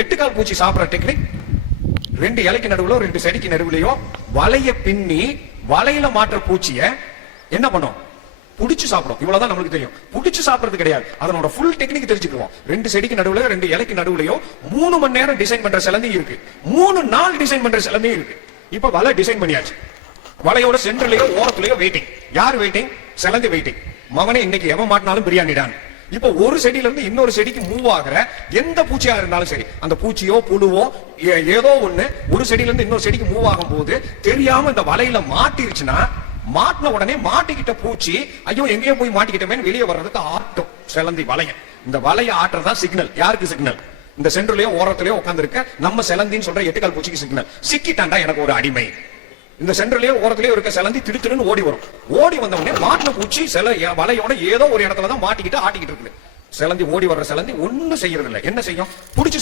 எட்டுக்கால் பூச்சி சாப்பிடுற டெக்னிக், ரெண்டு இலைக்கு நடுவுல ரெண்டு செடிக்கு நடுவுலயோ வலைய பின்னி வலையில மாற்ற பூச்சிய என்ன பண்ணும், புடிச்சு சாப்பிடும். இவ்வளவுதான் நம்மளுக்கு தெரியும். புடிச்சு சாப்பிடுறது கிடையாது. அதனோட ஃபுல் டெக்னிக் தெரிஞ்சுக்குவோம். ரெண்டு செடிக்கு நடுவுல ரெண்டு இலைக்கு நடுவுலயோ 3 மணி நேரம் டிசைன் பண்ற சிலந்தி இருக்கு, 3 நாள் டிசைன் பண்ற சிலந்தி இருக்கு. இப்ப வலை டிசைன் பண்ணியாச்சு. வலையோட சென்டர்லயோ ஓரத்துலயோ வெயிட்டிங். யார் வெயிட்டிங்? சிலந்தி வெயிட்டிங். மகனே இன்னைக்கு எவன் மாட்டினாலும் பிரியாணிடான். இப்ப ஒரு செடியில இருந்து இன்னொரு செடிக்கு மூவ் ஆகிற எந்த பூச்சியா இருந்தாலும் சரி, அந்த பூச்சியோ புழுவோ ஏதோ ஒண்ணு ஒரு செடியில இருந்து இன்னொரு செடிக்கு மூவ் ஆகும் போது தெரியாம இந்த வலையில மாட்டிருச்சுன்னா, மாட்டின உடனே மாட்டிக்கிட்ட பூச்சி ஐயோ எங்கேயோ போய் மாட்டிக்கிட்டமே வெளியே வர்றதுக்கு ஆட்டும் சிலந்தி வலைய. இந்த வலைய ஆட்டுறதா சிக்னல். யாருக்கு சிக்னல்? இந்த சென்டர்லயோ ஓரத்திலயோ உட்கார்ந்து இருக்க நம்ம சிலந்தின்னு சொல்ற எட்டுக்கால் பூச்சிக்கு சிக்னல். சிக்கிட்டாண்டா எனக்கு ஒரு அடிமை. இந்த சென்டர்லயோ ஓரத்திலயோ இருக்க சிலந்தி திடுத்துன்னு ஓடி வரும். ஓடி வந்த உடனே மாட்டின பூச்சி வலையோட ஏதோ ஒரு இடத்துலதான் மாட்டிக்கிட்டு ஆட்டிக்கிட்டு இருக்குது. சிலந்தி ஓடி வர்ற சிலந்தி ஒண்ணு செய்யறது இல்லை. என்ன செய்யும்? புடிச்சு